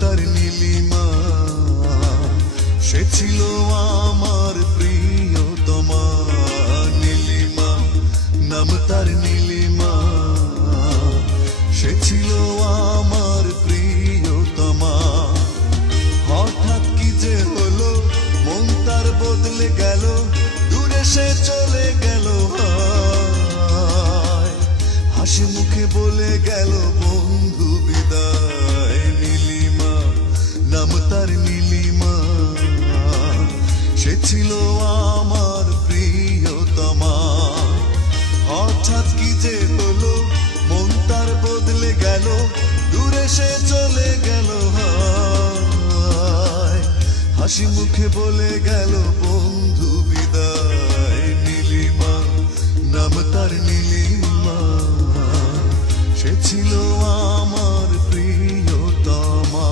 তার নীলিমা, সে ছিল আমার প্রিয়তমা। নীলিমা, নাম তার নীলিমা, সে ছিল আমার প্রিয়তমা। হঠাৎ কি যে হলো, মন তার বদলে গেল, দূরে সে চলে গেল। হাসি মুখে বলে গেল বন্ধু বিদায়। নীলিমা, নাম তার নীলিমা, সে ছিল আমার প্রিয়তমা। হঠাৎ কি যে হলো, মন তার বদলে গেল, দূরে সে চলে গেল। হাসি মুখে বলে গেল বন্ধু বিদায়। নীলিমা, নাম তার নীলিমা, সে ছিল আমার প্রিয়তমা।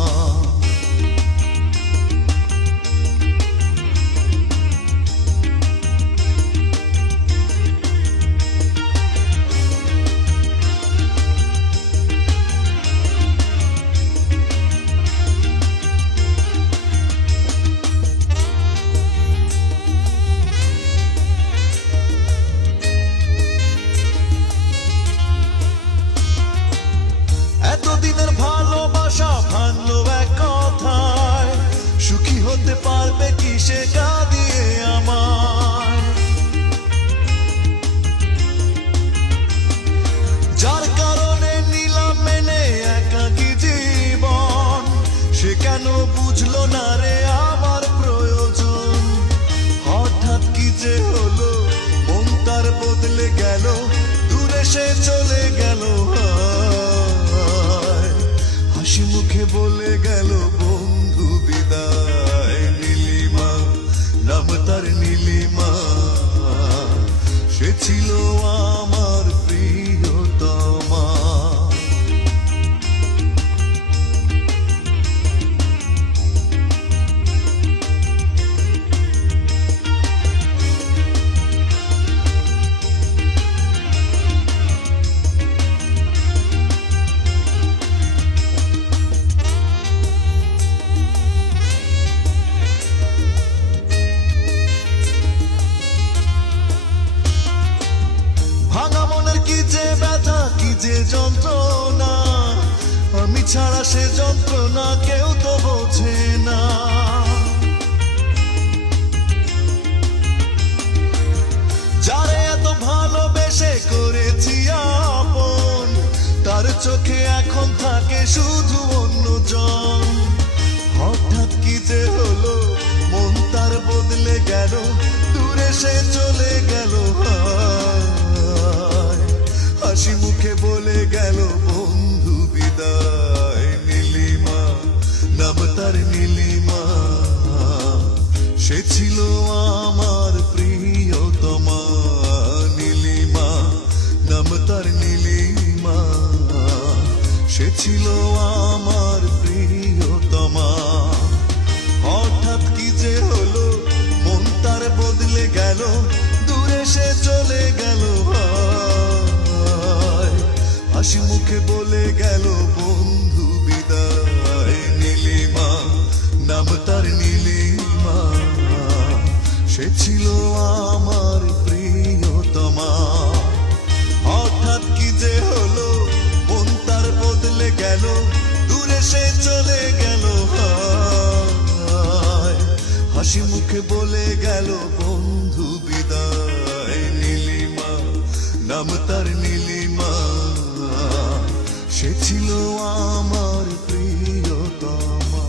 এতদিনের ভালোবাসা ভাঙলো এক কথায়, সুখী হতে পারবে কি সে কাঁদিয়ে আমায়। যার কারণে নিলাম মেনে একাকী জীবন, সে কেন বুঝলো না রে আমার প্রয়োজন। হঠাৎ কি যে হলো, মন তার বদলে গেল, দূরে সে চলে গেল। হাসি মুখে বলে গেল বন্ধু বিদায়। নীলিমা, নাম তার নীলিমা, সে ছিল আমার প্রিয়তমা। ভাঙা মনের কি যে ব্যথা, কি যে যন্ত্রণা, আমি ছাড়া সে যন্ত্রণা কেউ তো বোঝে না। যারে এত ভালোবেসে করেছি আপন, তার চোখে এখন থাকে শুধু অন্যজন। হঠাৎ কি যে হলো, মন তার বদলে গেল, দূরে সে চলে গেল। হাসি মুখে বলে গেল বন্ধু বিদায়। নীলিমা, নাম তার নীলিমা, সে ছিল আমার প্রিয়তমা। নীলিমা, নাম তার নীলিমা, সে ছিল আমার প্রিয়তমা। হঠাৎ কি যে হলো, মন তার বদলে গেল, দূরে সে চলে গেল। হাসি মুখে বলে গেল বন্ধু বিদায়। নীলিমা, নাম তার নীলিমা, সে ছিল আমার প্রিয়তমা। হঠাৎ কি যে হলো, মন তার বদলে গেল, দূরে সে চলে গেল। হাসি মুখে বলে গেল বন্ধু বিদায়। নীলিমা, নাম তার নীলিমা, সে ছিল আমার প্রিয়তমা।